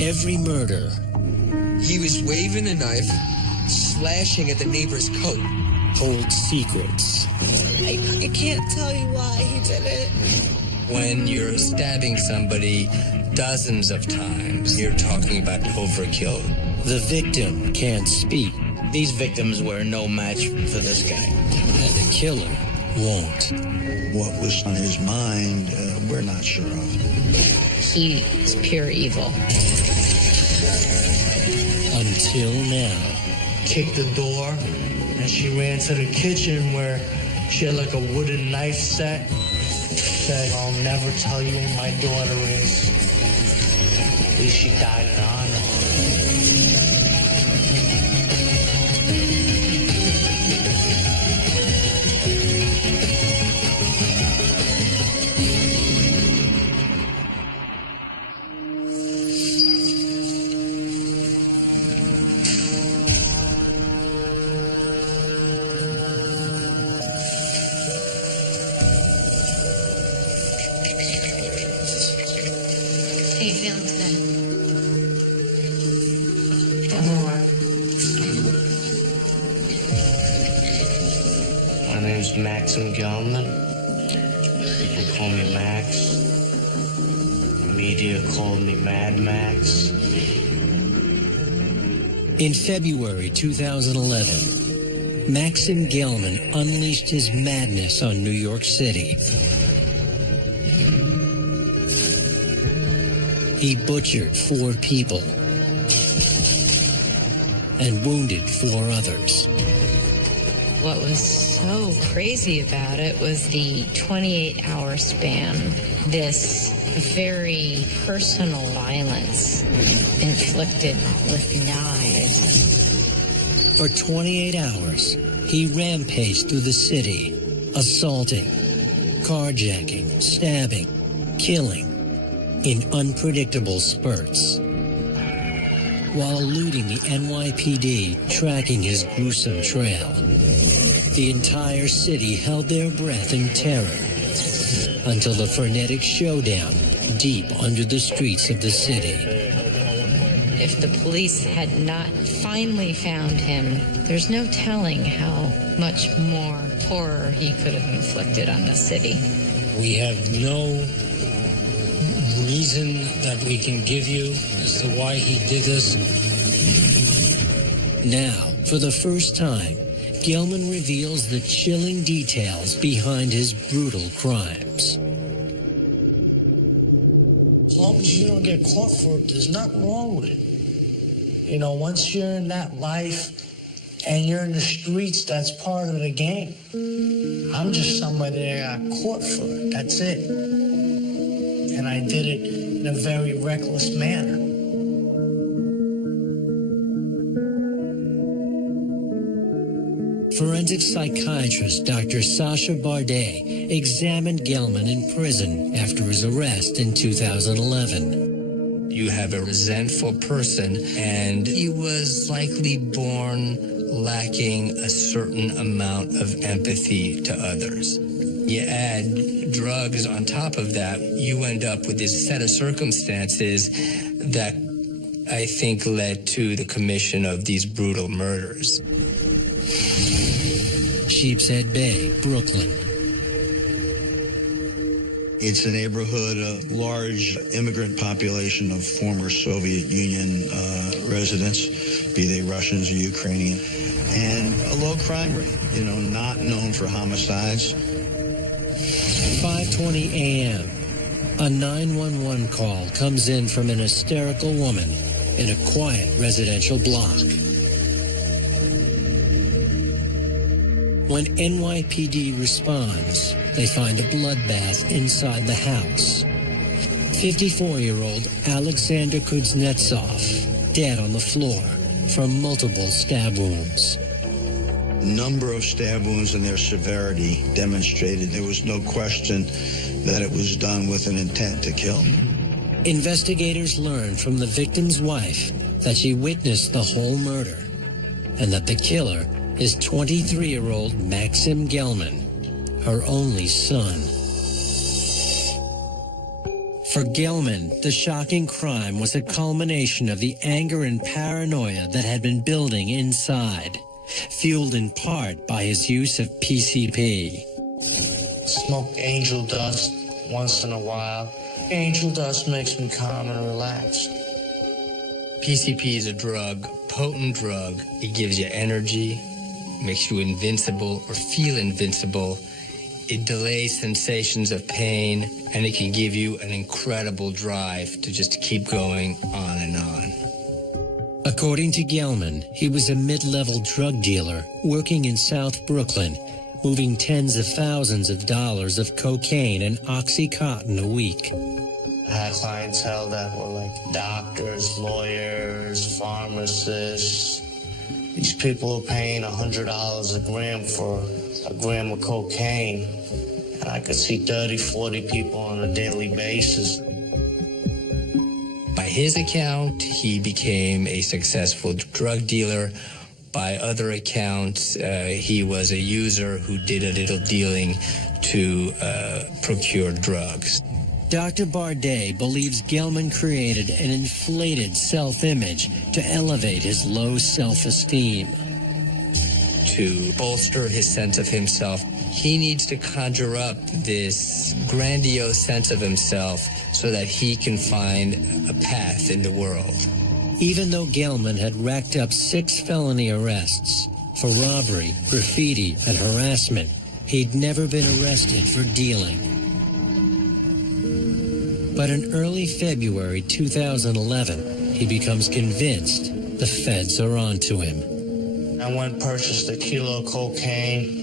Every murder He was waving a knife, slashing at the neighbor's coat. holds secrets. I can't tell you why he did it. When you're stabbing somebody dozens of times, you're talking about overkill. The victim can't speak, These victims were no match for this guy. and the killer won't. What was on his mind, we're not sure of. He is pure evil. Until now. Kicked the door, and she ran to the kitchen where she had like a wooden knife set. Said, "I'll never tell you who my daughter is." At least she died in honor. How you feeling today? My name's Maksim Gelman. People call me Max. The media called me Mad Max. In February 2011, Maksim Gelman unleashed his madness on New York City. He butchered 4 people and wounded 4 others. What was so crazy about it was the 28-hour span. This very personal violence inflicted with knives. For 28 hours, he rampaged through the city, assaulting, carjacking, stabbing, killing in unpredictable spurts. While eluding the NYPD tracking his gruesome trail, the entire city held their breath in terror until the frenetic showdown deep under the streets of the city. If the police had not finally found him, there's no telling how much more horror he could have inflicted on the city. We have no reason that we can give you as to why he did this. Now, for the first time, Gelman reveals the chilling details behind his brutal crimes. As long as you don't get caught for it, there's nothing wrong with it. You know, once you're in that life and you're in the streets, that's part of the game. I'm just somebody that got caught for it. That's it. And I did it in a very reckless manner. Forensic psychiatrist Dr. Sasha Bardet examined Gelman in prison after his arrest in 2011. You have a resentful person, and he was likely born lacking a certain amount of empathy to others. You add drugs on top of that, you end up with this set of circumstances that I think led to the commission of these brutal murders. Sheepshead Bay, Brooklyn. It's a neighborhood, a large immigrant population of former Soviet Union residents, be they Russians or Ukrainian, and a low crime rate, not known for homicides. 5:20 a.m. A 911 call comes in from an hysterical woman in a quiet residential block. When NYPD responds, they find a bloodbath inside the house. 54-year-old Alexander Kuznetsov, dead on the floor from multiple stab wounds. Number of stab wounds and their severity demonstrated there was no question that it was done with an intent to kill. Investigators learned from the victim's wife that she witnessed the whole murder and that the killer is 23-year-old Maksim Gelman, her only son. For Gelman, the shocking crime was a culmination of the anger and paranoia that had been building inside, fueled in part by his use of PCP. Smoke angel dust once in a while. Angel dust makes me calm and relaxed. PCP is a drug, potent drug. It gives you energy, makes you invincible or feel invincible. It delays sensations of pain, and it can give you an incredible drive to just keep going on and on. According to Gelman, he was a mid-level drug dealer working in South Brooklyn, moving tens of thousands of dollars of cocaine and Oxycontin a week. I had clientele that were like doctors, lawyers, pharmacists. These people were paying $100 a gram for a gram of cocaine. And I could see 30, 40 people on a daily basis. By his account, he became a successful drug dealer. By other accounts, he was a user who did a little dealing to procure drugs. Dr. Bardet believes Gelman created an inflated self-image to elevate his low self-esteem. To bolster his sense of himself, he needs to conjure up this grandiose sense of himself so that he can find a path in the world. Even though Gelman had racked up 6 felony arrests for robbery, graffiti, and harassment, he'd never been arrested for dealing. But in early February 2011, he becomes convinced the feds are onto him. I went and purchased a kilo of cocaine,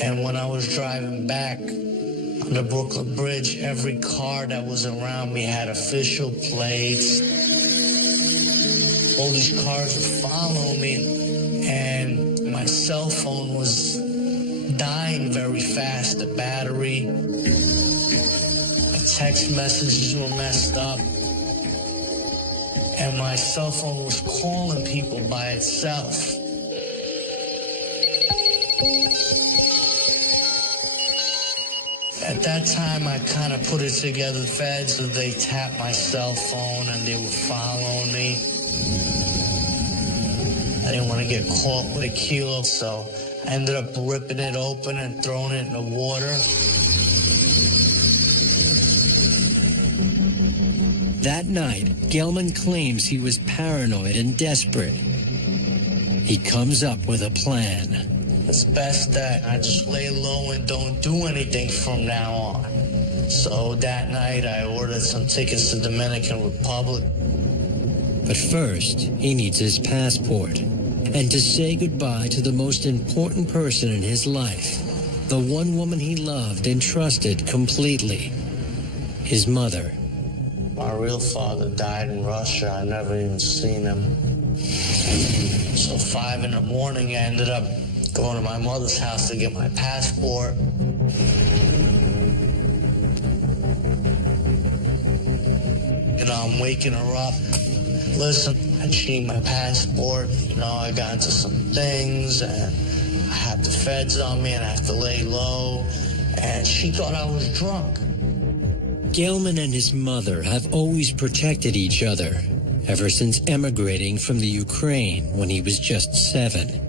and when I was driving back on the Brooklyn Bridge, every car that was around me had official plates. All these cars would follow me, and my cell phone was dying very fast, the battery. My text messages were messed up, and my cell phone was calling people by itself. At that time, I kind of put it together, the feds, so they tapped my cell phone and they were following me. I didn't want to get caught with a kilo, so I ended up ripping it open and throwing it in the water. That night, Gelman claims he was paranoid and desperate. He comes up with a plan. It's best that I just lay low and don't do anything from now on. So that night, I ordered some tickets to Dominican Republic. But first, he needs his passport and to say goodbye to the most important person in his life, the one woman he loved and trusted completely, his mother. My real father died in Russia. I never even seen him. So 5 in the morning, I ended up going to my mother's house to get my passport. You know, I'm waking her up. Listen, I need my passport. You know, I got into some things, and I had the feds on me, and I have to lay low. And she thought I was drunk. Gelman and his mother have always protected each other, ever since emigrating from the Ukraine when he was just 7.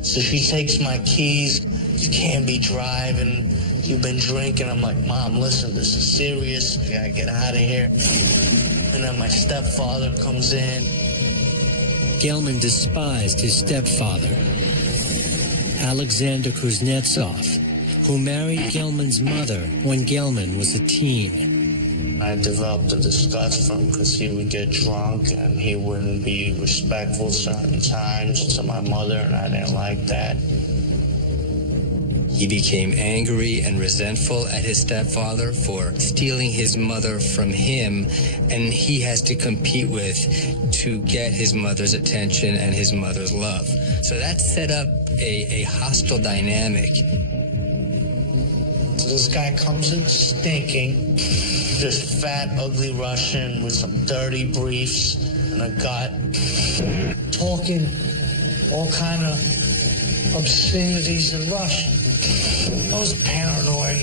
So she takes my keys. You can't be driving. You've been drinking. I'm like, Mom, listen, this is serious. I gotta get out of here. And then my stepfather comes in. Gelman despised his stepfather, Alexander Kuznetsov, who married Gelman's mother when Gelman was a teen. I developed a disgust for him because he would get drunk and he wouldn't be respectful certain times to my mother, and I didn't like that. He became angry and resentful at his stepfather for stealing his mother from him, and he has to compete with to get his mother's attention and his mother's love. So that set up a hostile dynamic. This guy comes in stinking, this fat, ugly Russian with some dirty briefs and a gut, talking all kind of obscenities in Russian. I was paranoid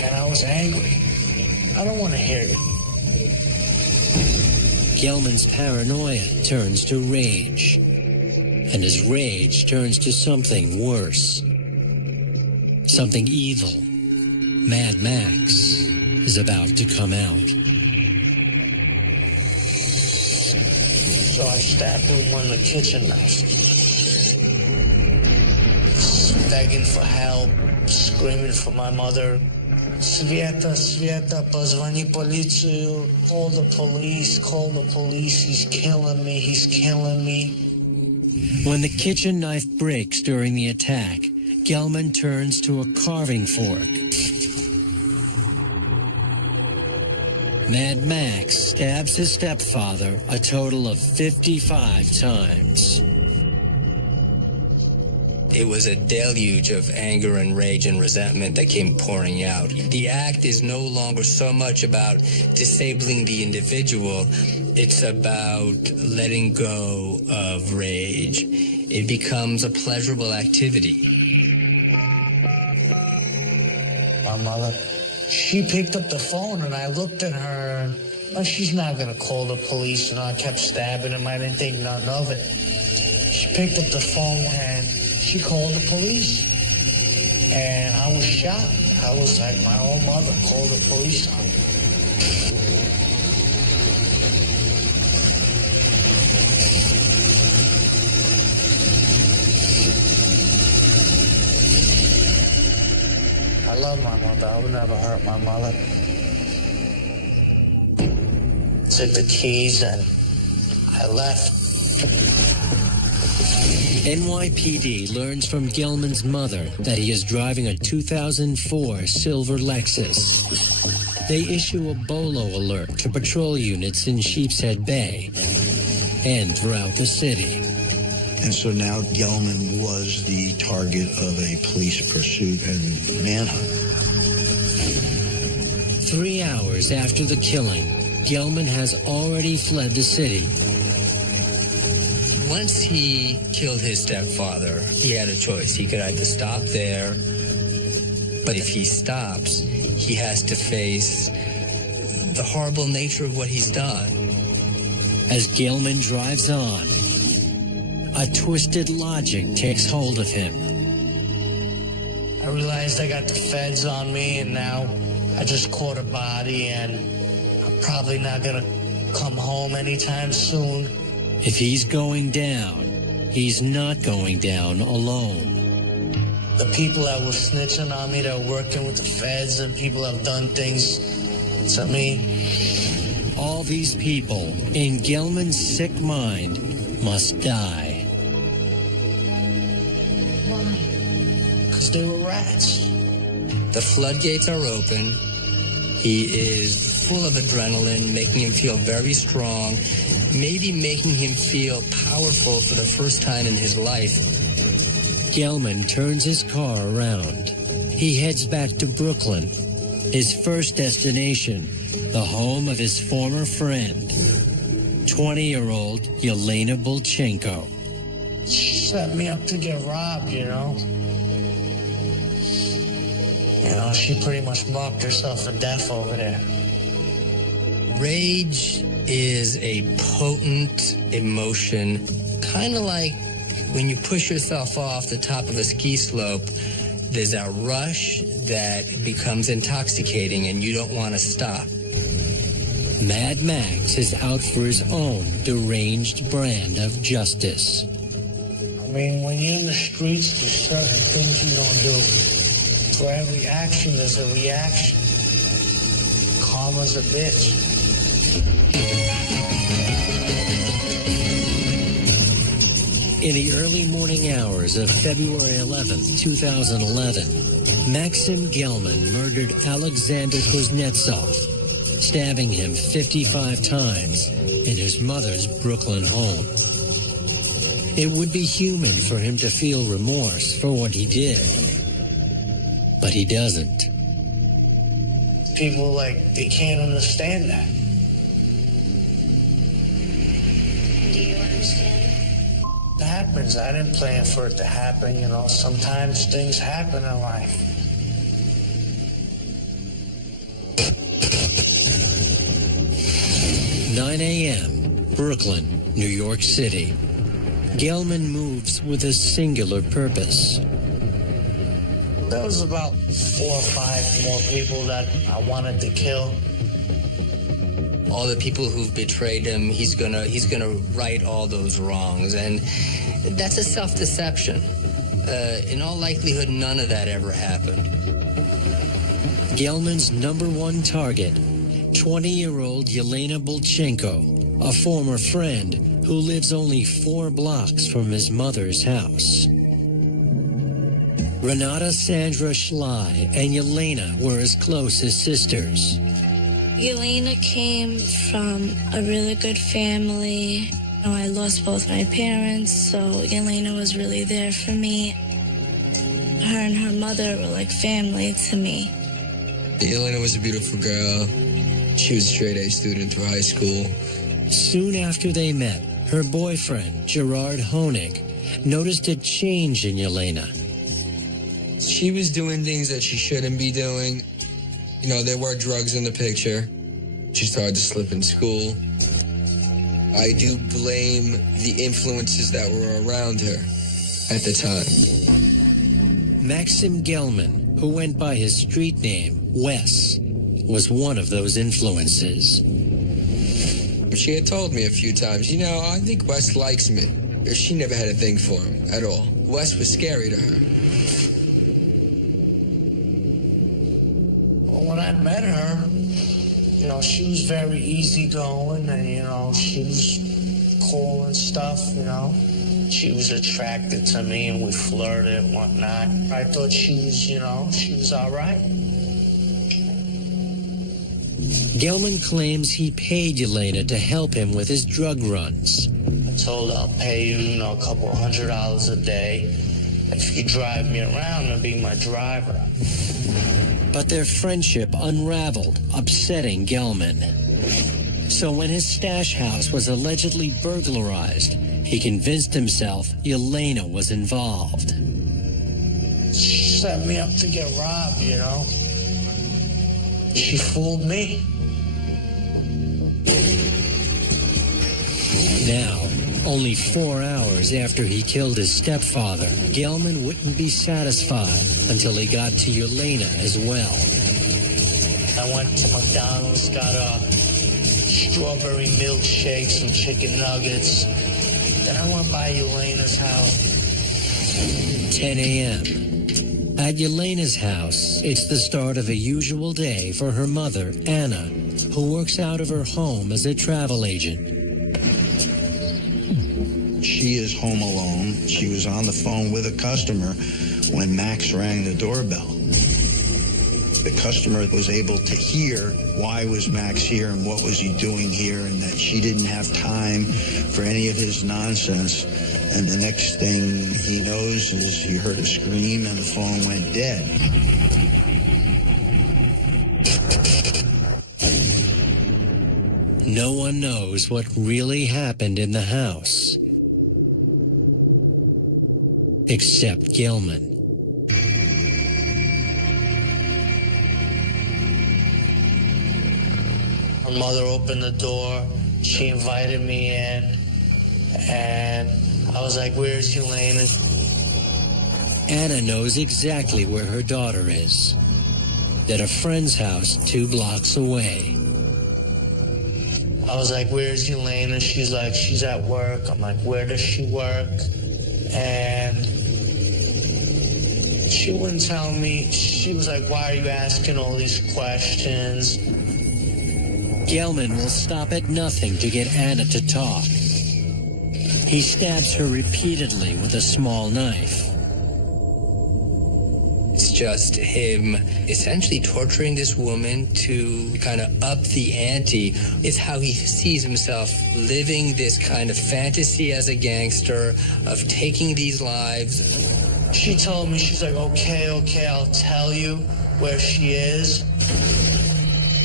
and I was angry. I don't want to hear it. Gelman's paranoia turns to rage, and his rage turns to something worse. Something evil. Mad Max is about to come out. So I stabbed him with the kitchen knife. Begging for help, screaming for my mother. Sveta, позвони полицию. Call the police. He's killing me. When the kitchen knife breaks during the attack, Gelman turns to a carving fork. Mad Max stabs his stepfather a total of 55 times. It was a deluge of anger and rage and resentment that came pouring out. The act is no longer so much about disabling the individual, it's about letting go of rage. It becomes a pleasurable activity. My mother, she picked up the phone and I looked at her, but she's not gonna call the police. I kept stabbing him, I didn't think nothing of it. She picked up the phone and she called the police, and I was shocked. I was like, my own mother called the police on me. I love my mother. I would never hurt my mother. Took the keys and I left. NYPD learns from Gelman's mother that he is driving a 2004 silver Lexus. They issue a BOLO alert to patrol units in Sheepshead Bay and throughout the city. And so now Gelman was the target of a police pursuit and manhunt. 3 hours after the killing, Gelman has already fled the city. Once he killed his stepfather, he had a choice. He could either stop there, but if he stops, he has to face the horrible nature of what he's done. As Gelman drives on, a twisted logic takes hold of him. I realized I got the feds on me, and now I just caught a body, and I'm probably not gonna come home anytime soon. If he's going down, he's not going down alone. The people that were snitching on me, that were working with the feds, and people that have done things to me. All these people in Gelman's sick mind must die. Why? Because they were rats. The floodgates are open. He is full of adrenaline, making him feel very strong, maybe making him feel powerful for the first time in his life. Gelman turns his car around. He heads back to Brooklyn, his first destination, the home of his former friend, 20-year-old Yelena Bulchenko. She set me up to get robbed, you know. She pretty much mocked herself to death over there. Rage is a potent emotion, kind of like when you push yourself off the top of a ski slope. There's a rush that becomes intoxicating and you don't want to stop. Mad Max is out for his own deranged brand of justice. I mean, when you're in the streets, there's certain things you don't do. For every action, there's a reaction. Karma's a bitch. In the early morning hours of February 11th, 2011, Maksim Gelman murdered Alexander Kuznetsov, stabbing him 55 times in his mother's Brooklyn home. It would be human for him to feel remorse for what he did, but he doesn't. People, they can't understand that. Do you understand? It happens. I didn't plan for it to happen, Sometimes things happen in life. 9 a.m., Brooklyn, New York City. Gelman moves with a singular purpose. There was about 4 or 5 more people that I wanted to kill. All the people who've betrayed him, he's gonna right all those wrongs, and that's a self-deception. In all likelihood, none of that ever happened. Gelman's number one target, 20-year-old Yelena Bulchenko, a former friend who lives only 4 blocks from his mother's house. Renata Sandra Schley and Yelena were as close as sisters. Yelena came from a really good family. I lost both my parents, so Yelena was really there for me. Her and her mother were like family to me. Yelena was a beautiful girl. She was a straight-A student through high school. Soon after they met, her boyfriend, Gerard Honig, noticed a change in Yelena. She was doing things that she shouldn't be doing. You know, there were drugs in the picture. She started to slip in school. I do blame the influences that were around her at the time. Maksim Gelman, who went by his street name, Wes, was one of those influences. She had told me a few times, you know, I think Wes likes me. She never had a thing for him at all. Wes was scary to her. When I met her, you know, she was very easygoing and, you know, she was cool and stuff, you know. She was attracted to me and we flirted and whatnot. I thought she was, you know, she was all right. Gelman claims he paid Yelena to help him with his drug runs. I told her I'll pay you, you know, a couple $100 a day. If you drive me around and be my driver. But their friendship unraveled, upsetting Gelman. So when his stash house was allegedly burglarized, he convinced himself Yelena was involved. She set me up to get robbed, you know. She fooled me. Now, only 4 hours after he killed his stepfather, Gelman wouldn't be satisfied until he got to Yelena as well. I went to McDonald's, got a strawberry milkshake, some chicken nuggets. Then I went by Yelena's house. 10 a.m. At Yelena's house, it's the start of a usual day for her mother, Anna, who works out of her home as a travel agent. She is home alone. She was on the phone with a customer when Max rang the doorbell. The customer was able to hear why was Max here and what was he doing here, and that she didn't have time for any of his nonsense. And the next thing he knows is he heard a scream and the phone went dead. No one knows what really happened in the house, except Gelman. Her mother opened the door. She invited me in, and I was like, "Where's Yelena?" Anna knows exactly where her daughter is, at a friend's house 2 blocks away. I was like, "Where's Yelena?" She's like, "She's at work." I'm like, "Where does she work?" And she wouldn't tell me. She was like, "Why are you asking all these questions?" Gelman will stop at nothing to get Anna to talk. He stabs her repeatedly with a small knife. It's just him essentially torturing this woman to kind of up the ante. It's how he sees himself living this kind of fantasy as a gangster of taking these lives. She told me, she's like, okay, I'll tell you where she is.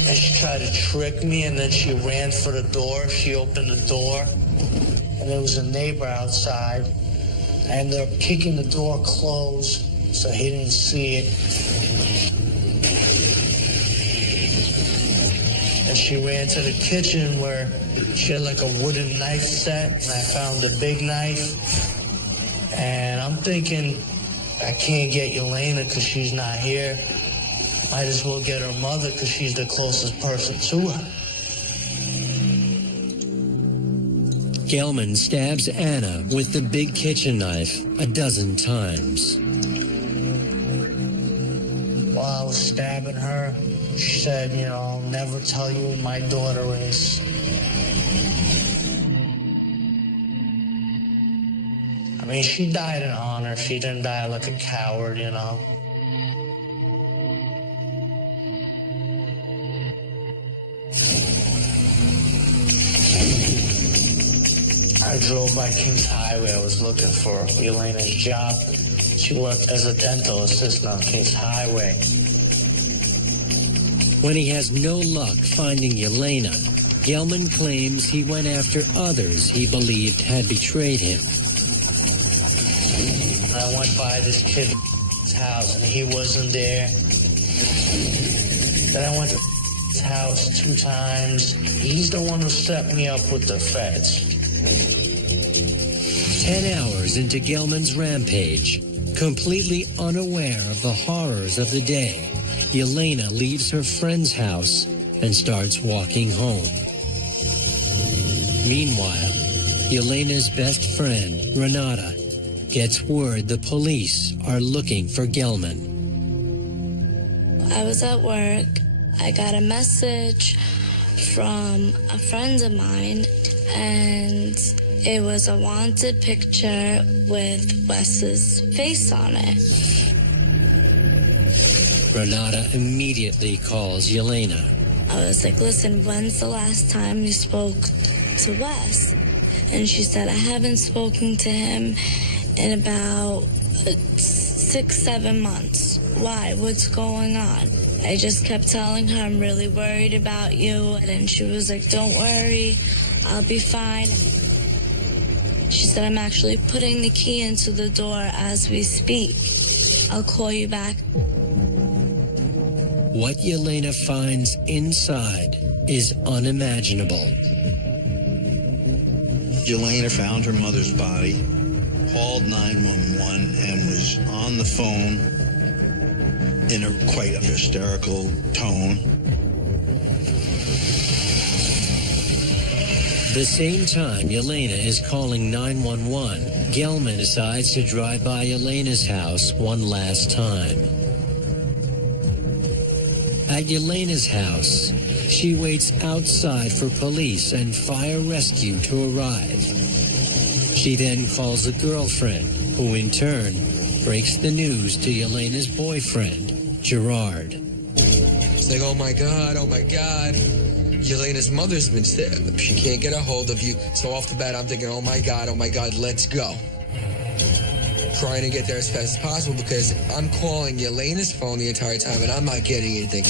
And she tried to trick me, and then she ran for the door. She opened the door, and there was a neighbor outside, and they're kicking the door closed, so he didn't see it. And she ran to the kitchen where she had like a wooden knife set, and I found a big knife. And I'm thinking, I can't get Yelena because she's not here. Might as well get her mother because she's the closest person to her. Gelman stabs Anna with the big kitchen knife a dozen times. While I was stabbing her, she said, you know, I'll never tell you who my daughter is. I mean, she died in honor. She didn't die like a coward, you know. I drove by Kings Highway. I was looking for Yelena's job. She worked as a dental assistant on Kings Highway. When he has no luck finding Yelena, Gelman claims he went after others he believed had betrayed him. I went by this kid's house and he wasn't there. Then I went to his house 2 times. He's the one who set me up with the feds. 10 hours into Gelman's rampage, completely unaware of the horrors of the day, Yelena leaves her friend's house and starts walking home. Meanwhile, Yelena's best friend, Renata, gets word the police are looking for Gelman. I was at work. I got a message from a friend of mine, and it was a wanted picture with Wes's face on it. Renata immediately calls Yelena. I was like, listen, when's the last time you spoke to Wes? And she said, I haven't spoken to him in about 6-7 months. Why? What's going on? I just kept telling her, I'm really worried about you. And she was like, don't worry, I'll be fine. She said, I'm actually putting the key into the door as we speak. I'll call you back. What Yelena finds inside is unimaginable. Yelena found her mother's body, called 911, and was on the phone in a quite hysterical tone. The same time Yelena is calling 911, Gelman decides to drive by Yelena's house one last time. At Yelena's house, she waits outside for police and fire rescue to arrive. She then calls a girlfriend, who in turn breaks the news to Yelena's boyfriend, Gerard. It's like, oh my God. Yelena's mother's been stabbed. She can't get a hold of you. So off the bat, I'm thinking, oh my God, let's go. Trying to get there as fast as possible because I'm calling Yelena's phone the entire time and I'm not getting anything.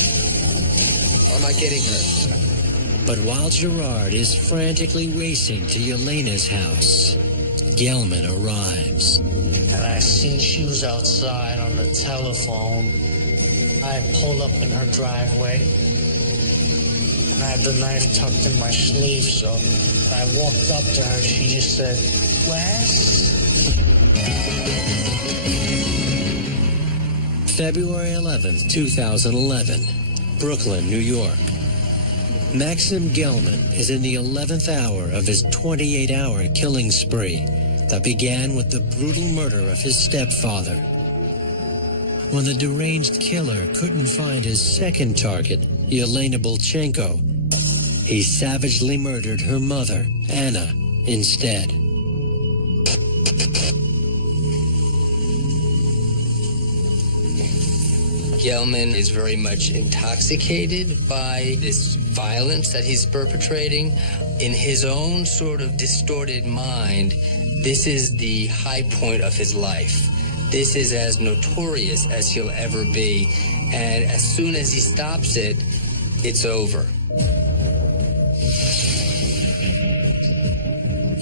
I'm not getting her. But while Gerard is frantically racing to Yelena's house, Gelman arrives. And I seen she was outside on the telephone. I pulled up in her driveway. And I had the knife tucked in my sleeve, so when I walked up to her, she just said, Wes? February 11th, 2011, Brooklyn, New York. Maxim Gelman is in the 11th hour of his 28-hour killing spree that began with the brutal murder of his stepfather. When the deranged killer couldn't find his second target, Yelena Bolchenko, he savagely murdered her mother, Anna, instead. Gelman is very much intoxicated by this violence that he's perpetrating. In his own sort of distorted mind, this is the high point of his life. This is as notorious as he'll ever be. And as soon as he stops it, it's over.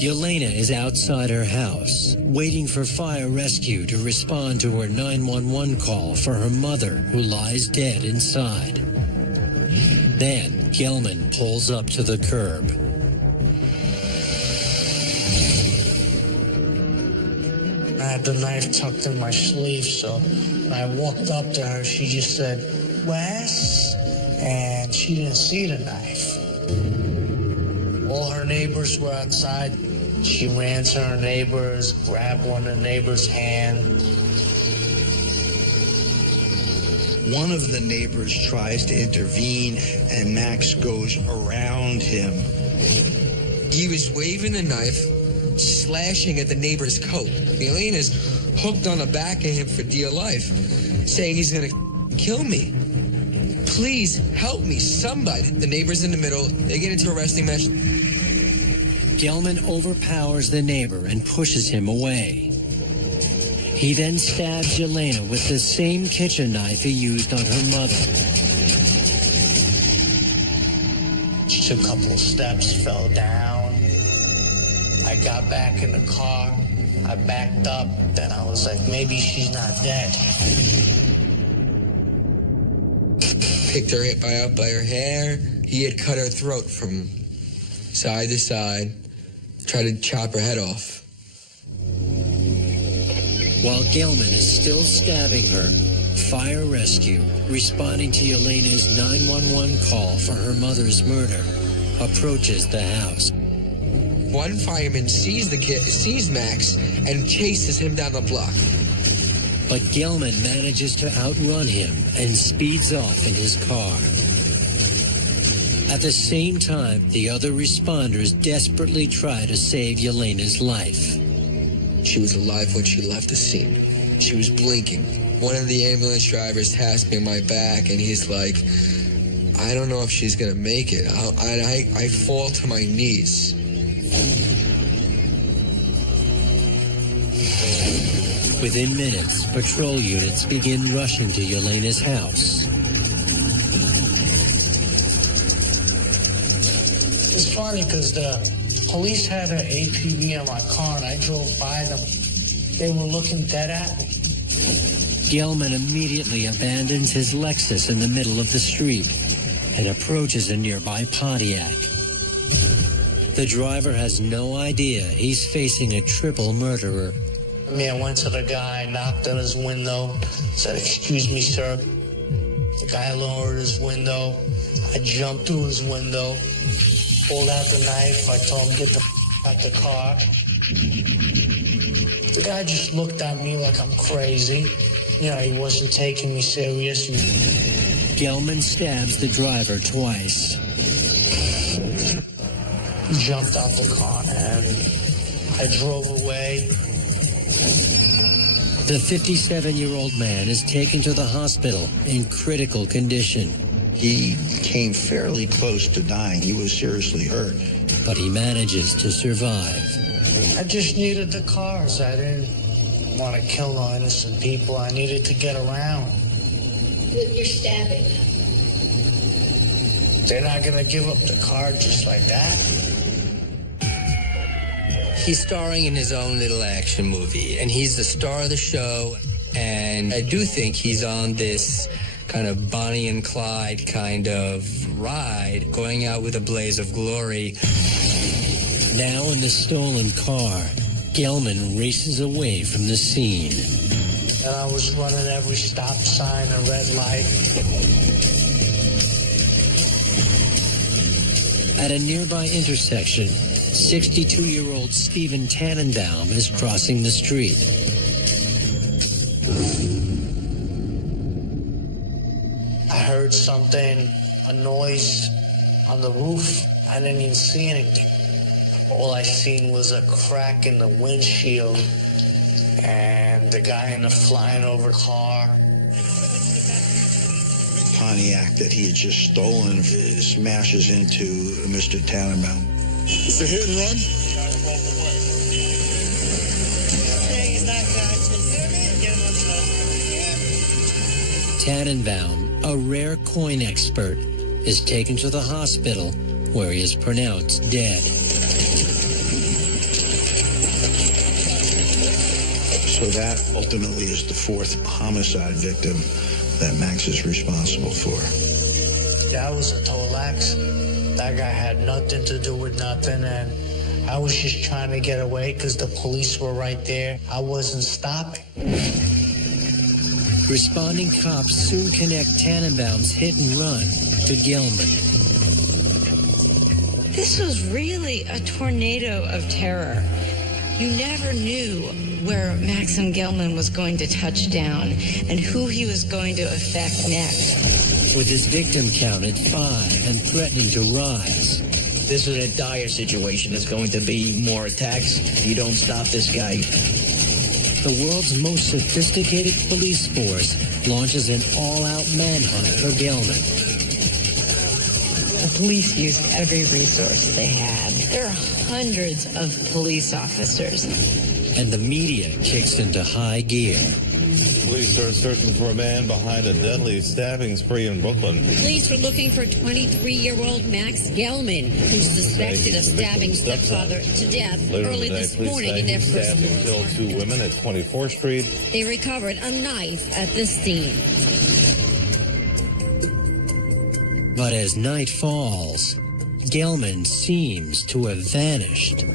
Yelena is outside her house, waiting for fire rescue to respond to her 911 call for her mother, who lies dead inside. Then, Gelman pulls up to the curb. I had the knife tucked in my sleeve, so when I walked up to her, she just said, "Wes?" And she didn't see the knife. All her neighbors were outside. She ran to her neighbors, grabbed one of the neighbors' hand. One of the neighbors tries to intervene, and Max goes around him. He was waving a knife, slashing at the neighbor's coat. Elena's hooked on the back of him for dear life, saying he's gonna kill me. Please help me, somebody. The neighbor's in the middle. They get into a wrestling match. Gelman overpowers the neighbor and pushes him away. He then stabs Yelena with the same kitchen knife he used on her mother. She took a couple of steps, fell down. I got back in the car. I backed up. Then I was like, maybe she's not dead. Picked her up by her hair. He had cut her throat from side to side. Tried to chop her head off. While Gelman is still stabbing her, fire rescue, responding to Yelena's 911 call for her mother's murder, approaches the house. One fireman sees Max and chases him down the block. But Gelman manages to outrun him and speeds off in his car. At the same time, the other responders desperately try to save Yelena's life. She was alive when she left the scene. She was blinking. One of the ambulance drivers tapped me on my back, and he's like, I don't know if she's going to make it. I fall to my knees. Within minutes, patrol units begin rushing to Yelena's house. It's funny because the police had an APB on my car, and I drove by them. They were looking dead at me. Gelman immediately abandons his Lexus in the middle of the street and approaches a nearby Pontiac. The driver has no idea he's facing a triple murderer. I mean, I went to the guy, knocked on his window, said, "Excuse me, sir." The guy lowered his window. I jumped through his window, pulled out the knife. I told him, "Get the out the car." The guy just looked at me like I'm crazy. You know, he wasn't taking me serious. Gelman stabs the driver twice. Jumped out the car and I drove away. The 57-year-old man is taken to the hospital in critical condition. He came fairly close to dying. He was seriously hurt. But he manages to survive. I just needed the cars. I didn't want to kill no innocent people. I needed to get around. With your stabbing. They're not going to give up the car just like that. He's starring in his own little action movie, and he's the star of the show, and I do think he's on this kind of Bonnie and Clyde kind of ride, going out with a blaze of glory. Now in the stolen car, Gelman races away from the scene. And I was running every stop sign, a red light. At a nearby intersection, 62-year-old Stephen Tannenbaum is crossing the street. I heard something, a noise on the roof. I didn't even see anything. All I seen was a crack in the windshield and the guy in the flying over car. Pontiac that he had just stolen smashes into Mr. Tannenbaum. It's a hit and run. Tannenbaum, a rare coin expert, is taken to the hospital where he is pronounced dead. So that ultimately is the fourth homicide victim that Max is responsible for. That was a total accident. That guy had nothing to do with nothing, and I was just trying to get away because the police were right there. I wasn't stopping. Responding cops soon connect Tannenbaum's hit and run to Gelman. This was really a tornado of terror. You never knew where Maksim Gelman was going to touch down and who he was going to affect next. With his victim count at 5 and threatening to rise. This is a dire situation. There's going to be more attacks. If you don't stop this guy. The world's most sophisticated police force launches an all-out manhunt for Gelman. The police used every resource they had. There are hundreds of police officers. And the media kicks into high gear. Police are searching for a man behind a deadly stabbing spree in Brooklyn. Police are looking for 23-year-old Max Gelman, who's suspected of stabbing stepfather to death early this morning in their first stabbed and killed 2 women at 24th Street. They recovered a knife at the scene. But as night falls, Gelman seems to have vanished.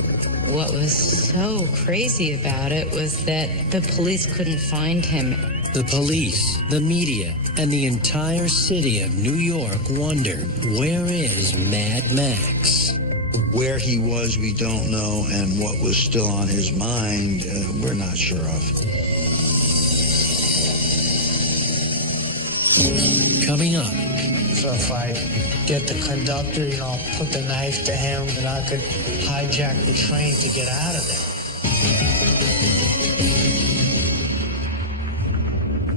What was so crazy about it was that the police couldn't find him. The police, the media, and the entire city of New York wonder, where is Mad Max? Where he was, we don't know, and what was still on his mind, we're not sure of. Coming up. So if I get the conductor, put the knife to him, and I could hijack the train to get out of there.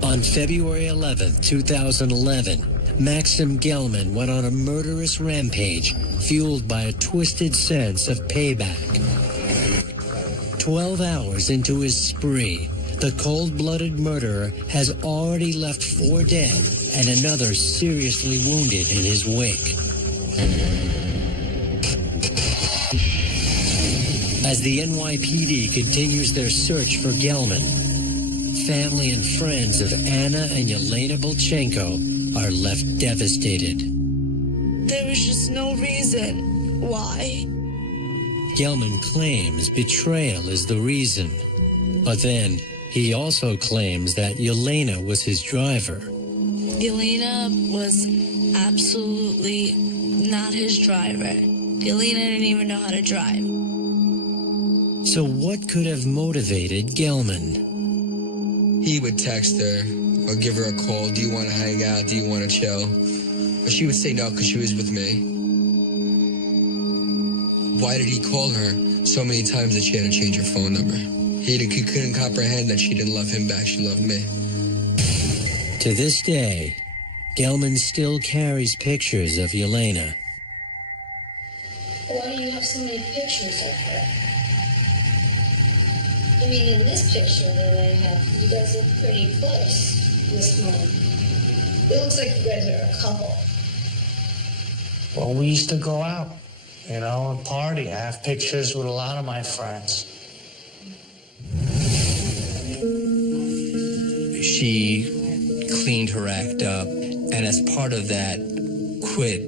On February 11th, 2011, Maksim Gelman went on a murderous rampage fueled by a twisted sense of payback. 12 hours into his spree, the cold-blooded murderer has already left 4 dead and another seriously wounded in his wake. As the NYPD continues their search for Gelman, family and friends of Anna and Yelena Bolchenko are left devastated. There was just no reason why. Gelman claims betrayal is the reason, but then he also claims that Yelena was his driver. Yelena was absolutely not his driver. Yelena didn't even know how to drive. So what could have motivated Gelman? He would text her or give her a call. Do you want to hang out? Do you want to chill? But she would say no because she was with me. Why did he call her so many times that she had to change her phone number? He couldn't comprehend that she didn't love him back. She loved me. To this day, Gelman still carries pictures of Yelena. Why do you have so many pictures of her? I mean, in this picture that I have, you guys look pretty close this morning. It looks like you guys are a couple. Well, we used to go out, and party. I have pictures with a lot of my friends. She cleaned her act up, and as part of that, quit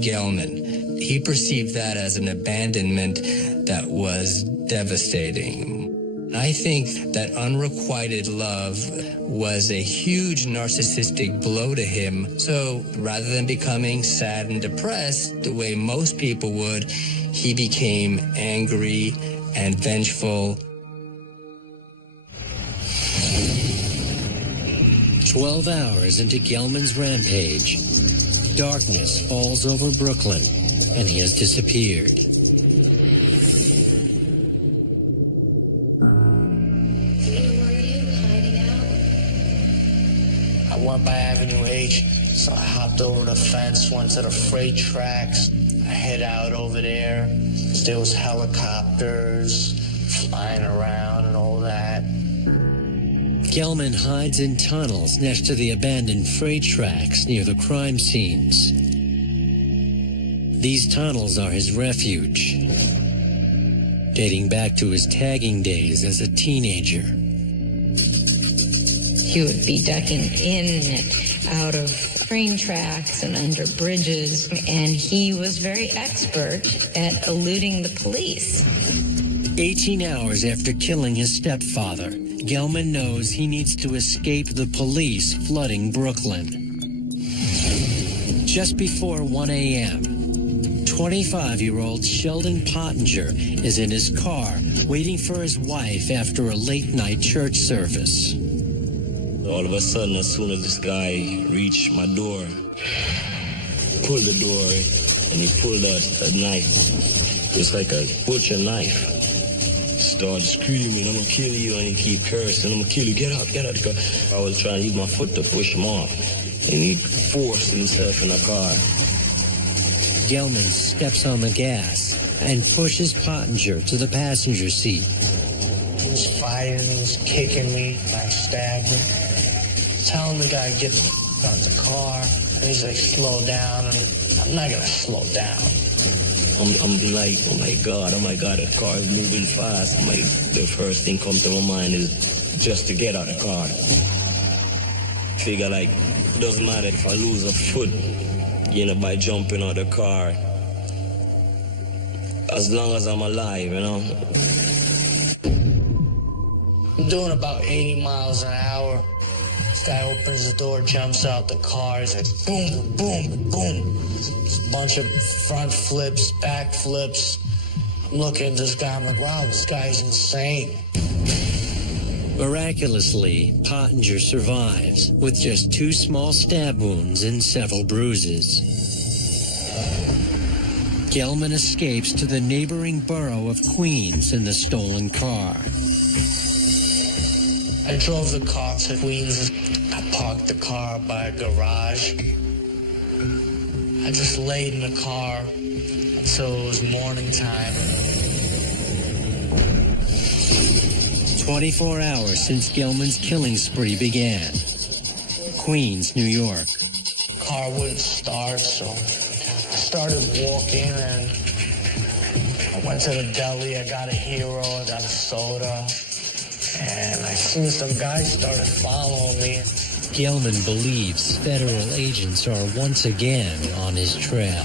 Gelman. He perceived that as an abandonment that was devastating. I think that unrequited love was a huge narcissistic blow to him. So rather than becoming sad and depressed the way most people would, he became angry and vengeful. 12 hours into Gelman's rampage, darkness falls over Brooklyn, and he has disappeared. I went by Avenue H, so I hopped over the fence, went to the freight tracks. I head out over there. There was helicopters flying around and all that. Gelman hides in tunnels next to the abandoned freight tracks near the crime scenes. These tunnels are his refuge, dating back to his tagging days as a teenager. He would be ducking in and out of train tracks and under bridges, and he was very expert at eluding the police. 18 hours after killing his stepfather, Gelman knows he needs to escape the police flooding Brooklyn. Just before 1 a.m., 25-year-old Sheldon Pottinger is in his car waiting for his wife after a late-night church service. All of a sudden, as soon as this guy reached my door, pulled the door, and he pulled a knife. It's like a butcher knife. Started screaming, "I'm gonna kill you," and he keep cursing, "I'm gonna kill you, get out the car." I was trying to use my foot to push him off, and he forced himself in the car. Gelman steps on the gas and pushes Pottinger to the passenger seat. He was fighting, he was kicking me, I stabbed him. Telling the guy, get out the car. And he's like, slow down. And I'm not gonna slow down. I'm like, oh my God, the car is moving fast. The first thing comes to my mind is just to get out of the car. Figure like, it doesn't matter if I lose a foot, by jumping out of the car. As long as I'm alive, I'm doing about 80 miles an hour. This guy opens the door, jumps out the car. He's like, boom, boom, boom. A bunch of front flips, back flips. I'm looking at this guy. I'm like, wow, this guy's insane. Miraculously, Pottinger survives with just 2 small stab wounds and several bruises. Gelman escapes to the neighboring borough of Queens in the stolen car. I drove the car to Queens. I parked the car by a garage. I just laid in the car until it was morning time. 24 hours since Gelman's killing spree began. Queens, New York. Car wouldn't start, so I started walking and I went to the deli. I got a Hero, I got a soda. And I seen some guys started following me. Gelman believes federal agents are once again on his trail.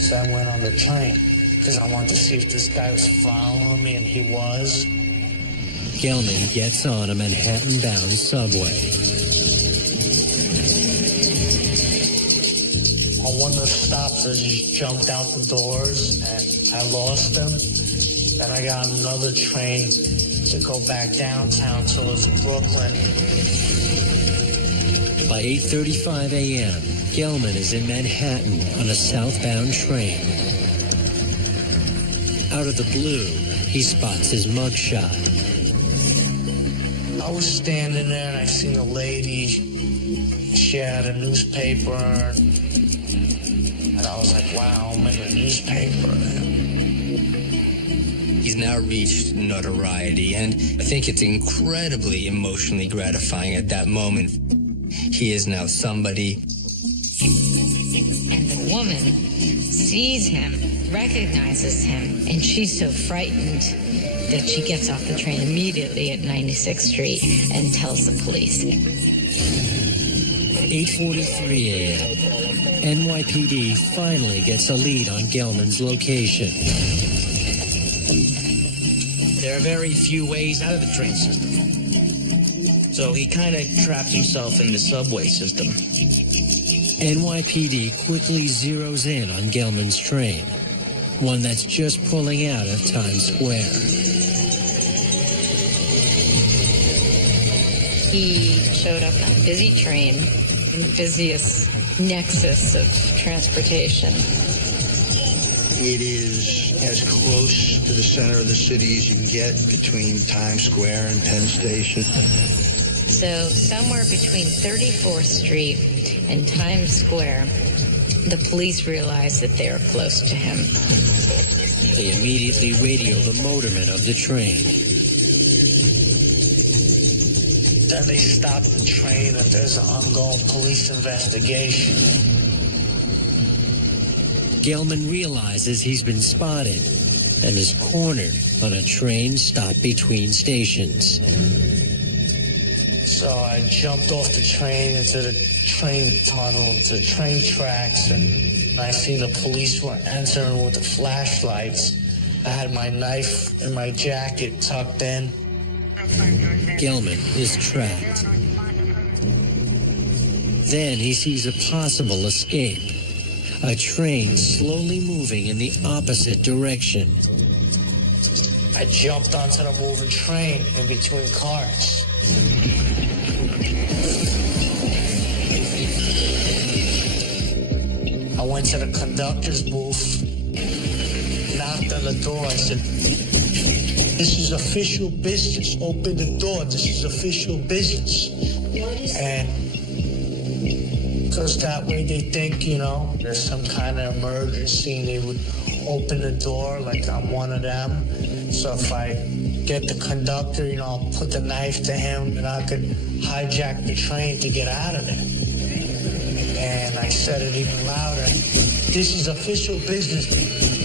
So I went on the train because I wanted to see if this guy was following me, and he was. Gelman gets on a Manhattan-bound subway. On one of the stops, I just jumped out the doors, and I lost him. Then I got another train to go back downtown towards Brooklyn. By 8:35 a.m., Gelman is in Manhattan on a southbound train. Out of the blue, he spots his mugshot. I was standing there, and I seen a lady. She had a newspaper, and I was like, wow, I'm in a newspaper. He's now reached notoriety, and I think it's incredibly emotionally gratifying at that moment. He is now somebody. And the woman sees him, recognizes him, and she's so frightened that she gets off the train immediately at 96th Street and tells the police. 8:43 a.m. NYPD finally gets a lead on Gelman's location. There are very few ways out of the train system. So he kind of trapped himself in the subway system. NYPD quickly zeroes in on Gelman's train, one that's just pulling out of Times Square. He showed up on a busy train in the busiest nexus of transportation. It is as close to the center of the city as you can get between Times Square and Penn Station. So somewhere between 34th Street and Times Square, the police realized that they were close to him. They immediately radio the motorman of the train. Then they stopped the train, and there's an ongoing police investigation. Gelman realizes he's been spotted and is cornered on a train stop between stations. So I jumped off the train into the train tunnel, into the train tracks, and I seen the police were entering with the flashlights. I had my knife in my jacket tucked in. Gelman is trapped. Then he sees a possible escape. A train slowly moving in the opposite direction. I jumped onto the moving train in between cars. I went to the conductor's booth, knocked on the door. I said, "This is official business. Open the door. This is official business." And because that way they think, you know, there's some kind of emergency and they would open the door like I'm one of them. So if I get the conductor, you know, I'll put the knife to him and I could hijack the train to get out of there. And I said it even louder. "This is official business.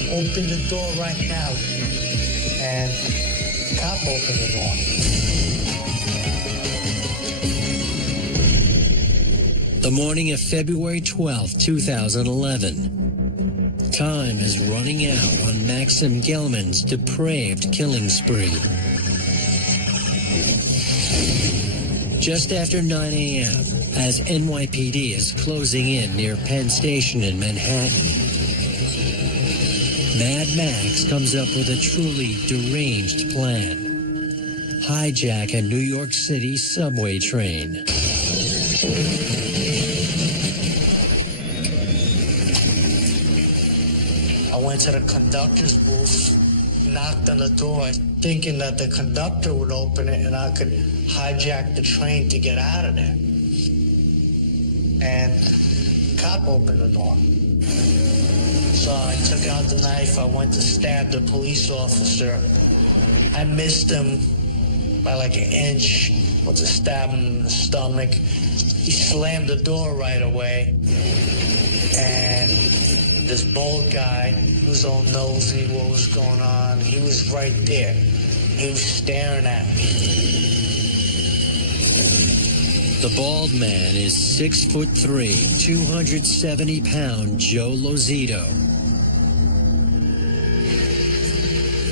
Open the door right now." And the cop opened the door. The morning of February 12, 2011. Time is running out on Maksim Gelman's depraved killing spree. Just after 9 a.m., as NYPD is closing in near Penn Station in Manhattan, Mad Max comes up with a truly deranged plan. Hijack a New York City subway train. I went to the conductor's booth, knocked on the door, thinking that the conductor would open it and I could hijack the train to get out of there. And the cop opened the door. So I took out the knife, I went to stab the police officer. I missed him by like an inch, went to stab him in the stomach. He slammed the door right away. And this bald guy, he was all nosy, what was going on. He was right there. He was staring at me. The bald man is 6'3", 270-pound Joe Lozito.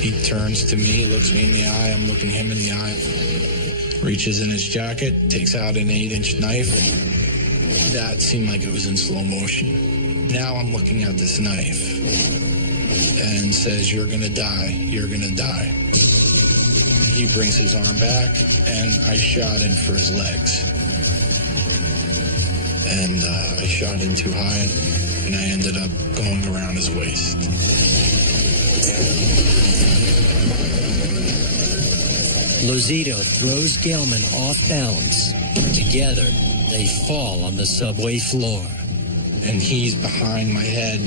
He turns to me, looks me in the eye, I'm looking him in the eye. Reaches in his jacket, takes out an 8-inch knife. That seemed like it was in slow motion. Now I'm looking at this knife and says, "You're gonna die, you're gonna die." He brings his arm back and I shot in for his legs. And I shot in too high and I ended up going around his waist. Lozito throws Gelman off balance. Together, they fall on the subway floor. And he's behind my head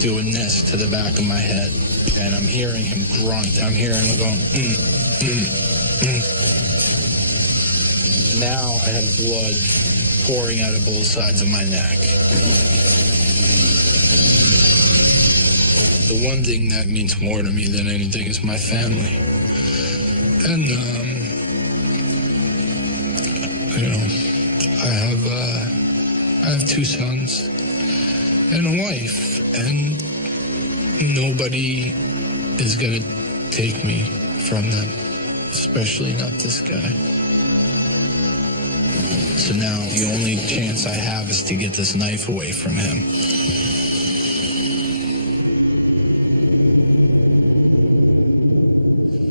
doing this to the back of my head. And I'm hearing him grunt. I'm hearing him going, Now I have blood pouring out of both sides of my neck. The one thing that means more to me than anything is my family. And, you know, I have 2 sons and a wife, and nobody is gonna take me from them, especially not this guy. So now the only chance I have is to get this knife away from him.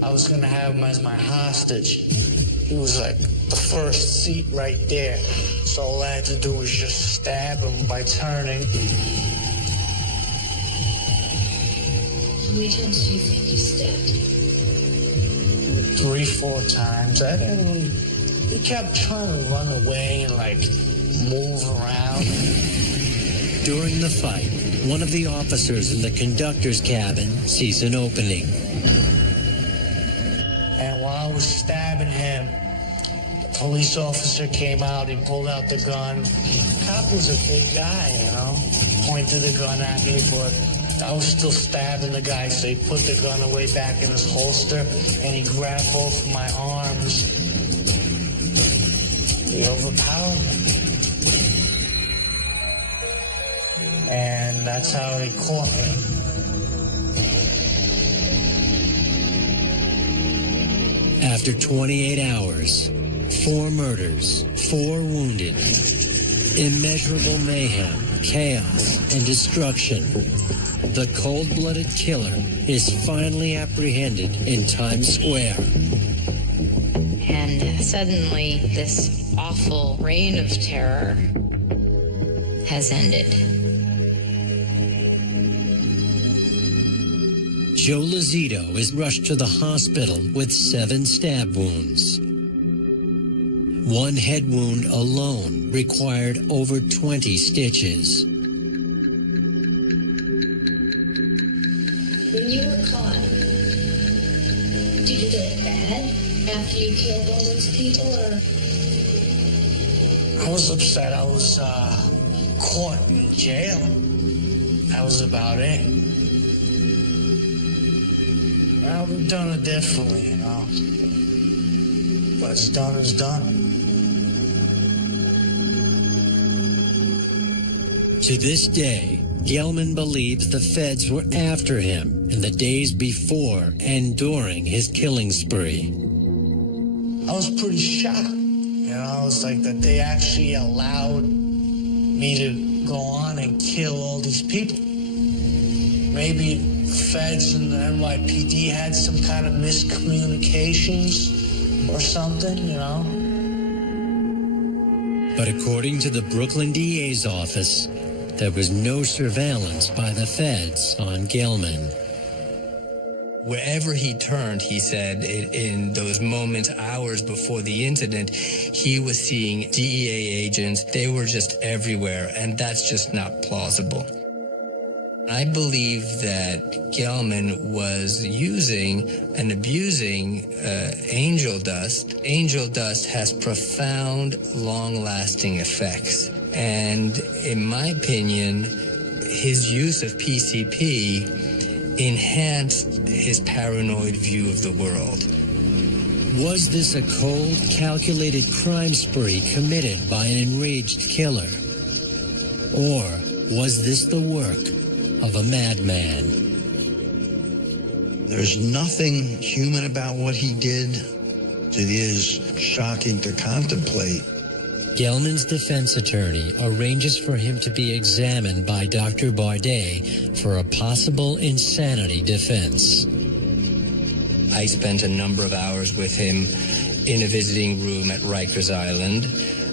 I was gonna have him as my hostage. He was like the first seat right there. So all I had to do was just stab him by turning. How many times do you think you stabbed him? 3, 4 times. I didn't really... He kept trying to run away and like move around. During the fight, one of the officers in the conductor's cabin sees an opening. And while I was stabbing him, the police officer came out, he pulled out the gun. The cop was a big guy, you know, pointed the gun at me, but I was still stabbing the guy, so he put the gun away back in his holster, and he grabbed both of my arms. He overpowered me. And that's how he caught me. After 28 hours, 4 murders, 4 wounded, immeasurable mayhem, chaos, and destruction, the cold-blooded killer is finally apprehended in Times Square. And suddenly, this awful reign of terror has ended. Joe Lozito is rushed to the hospital with 7 stab wounds. 1 head wound alone required over 20 stitches. When you were caught, did you feel bad after you killed all those people, or? I was upset. I was caught in jail. That was about it. I would have done it differently, you know. What's done is done. To this day, Gelman believes the feds were after him in the days before and during his killing spree. I was pretty shocked. You know, I was like that they actually allowed me to go on and kill all these people. Maybe feds and the NYPD had some kind of miscommunications or something, you know. But according to the Brooklyn DA's office, there was no surveillance by the feds on Gelman. Wherever he turned, he said, in those moments, hours before the incident, he was seeing DEA agents. They were just everywhere, and that's just not plausible. I believe that Gelman was using and abusing angel dust. Angel dust has profound, long-lasting effects. And in my opinion, his use of PCP enhanced his paranoid view of the world. Was this a cold, calculated crime spree committed by an enraged killer? Or was this the work of a madman? There's nothing human about what he did. It is shocking to contemplate. Gelman's defense attorney arranges for him to be examined by Dr. Bardet for a possible insanity defense. I spent a number of hours with him in a visiting room at Rikers Island.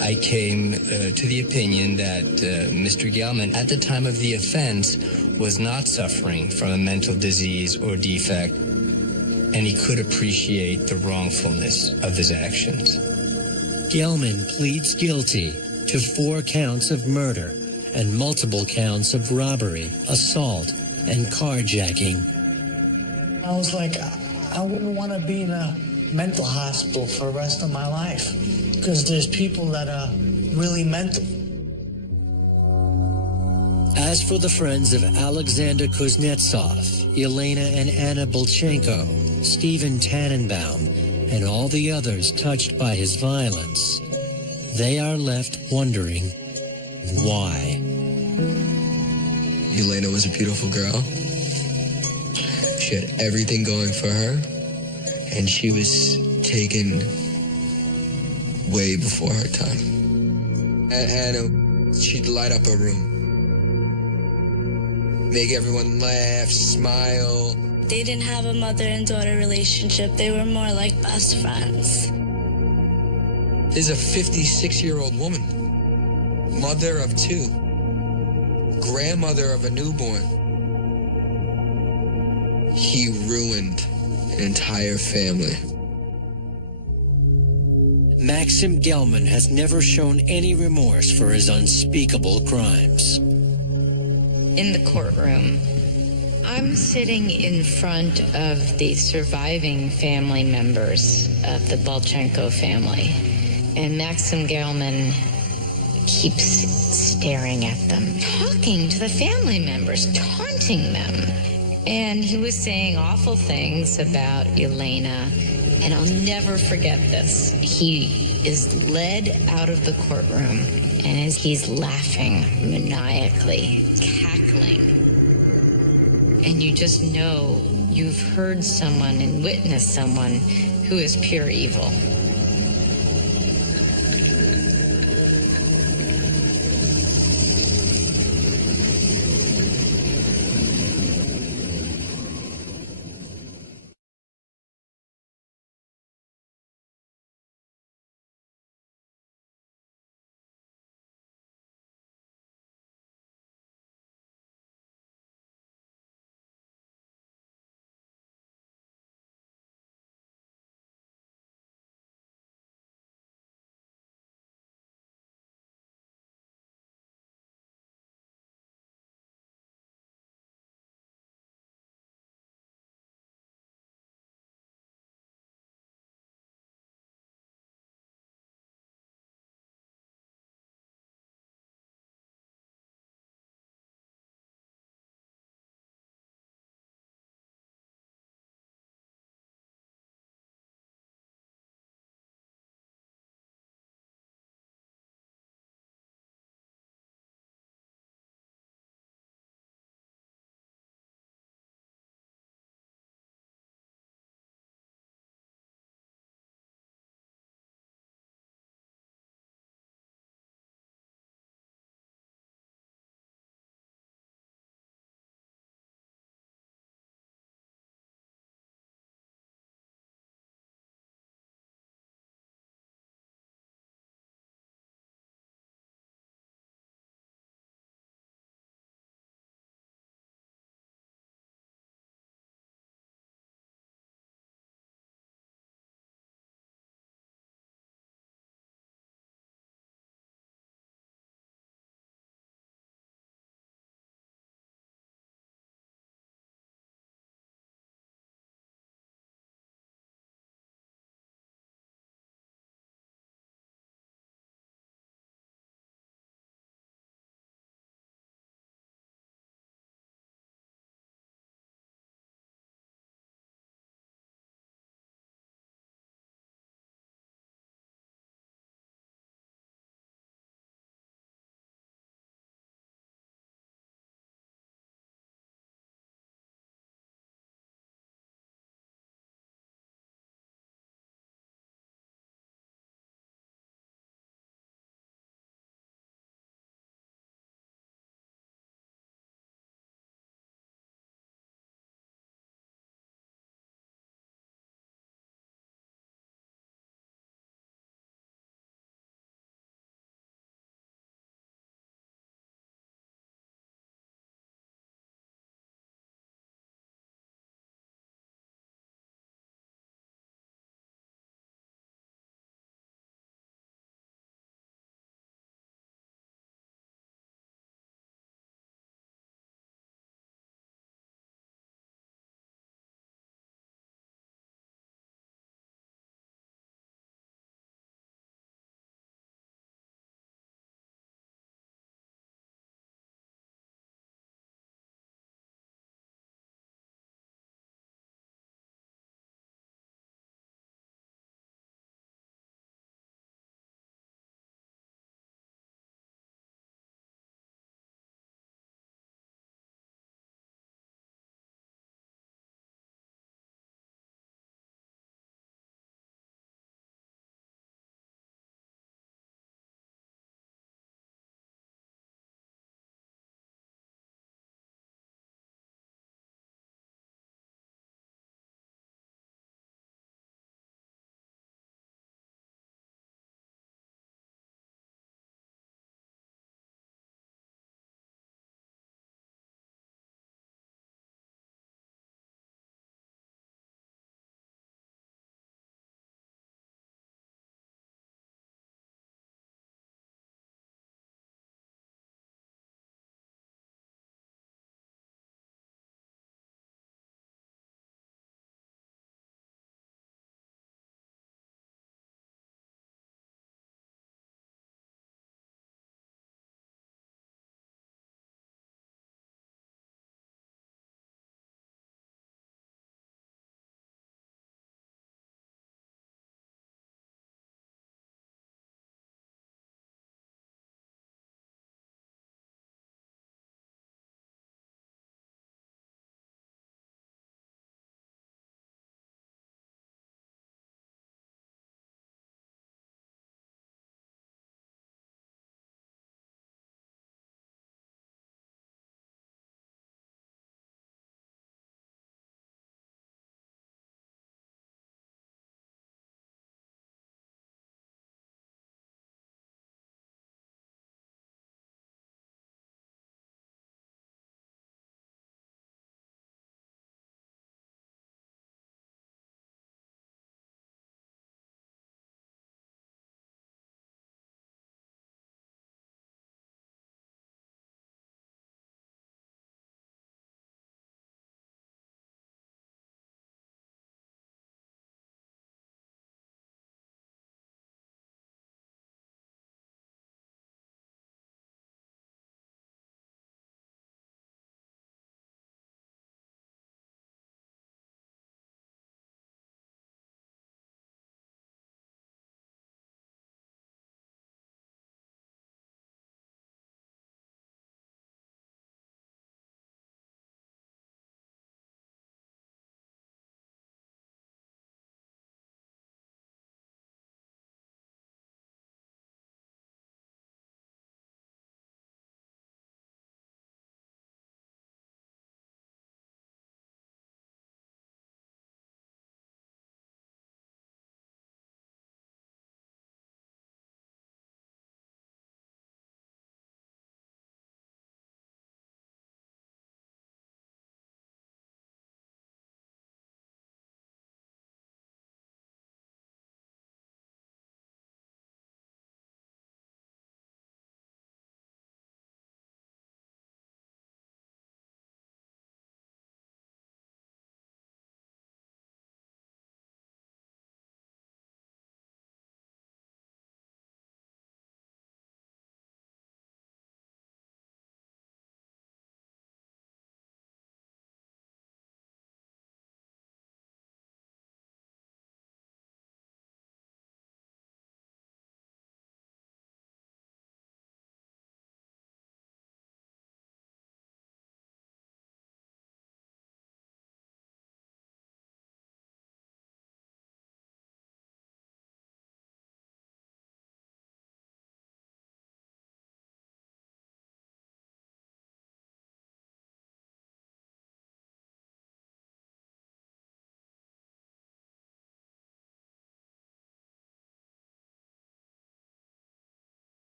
I came to the opinion that Mr. Gelman, at the time of the offense, was not suffering from a mental disease or defect, and he could appreciate the wrongfulness of his actions. Gelman pleads guilty to 4 counts of murder and multiple counts of robbery, assault, and carjacking. I was like, I wouldn't want to be in a mental hospital for the rest of my life, because there's people that are really mental. As for the friends of Alexander Kuznetsov, Elena and Anna Bolchenko, Stephen Tannenbaum, and all the others touched by his violence, they are left wondering why. Elena was a beautiful girl. She had everything going for her, and she was taken way before her time. Anna, she'd light up a room, make everyone laugh, smile. They didn't have a mother and daughter relationship. They were more like best friends. There's a 56-year-old woman, mother of 2, grandmother of a newborn. He ruined an entire family. Maksim Gelman has never shown any remorse for his unspeakable crimes. In the courtroom, I'm sitting in front of the surviving family members of the Bolchenko family, and Maksim Gelman keeps staring at them. Talk talking to the family members, taunting them. And he was saying awful things about Elena. And I'll never forget this. He is led out of the courtroom, and as he's laughing maniacally, cackling. And you just know you've heard someone and witnessed someone who is pure evil.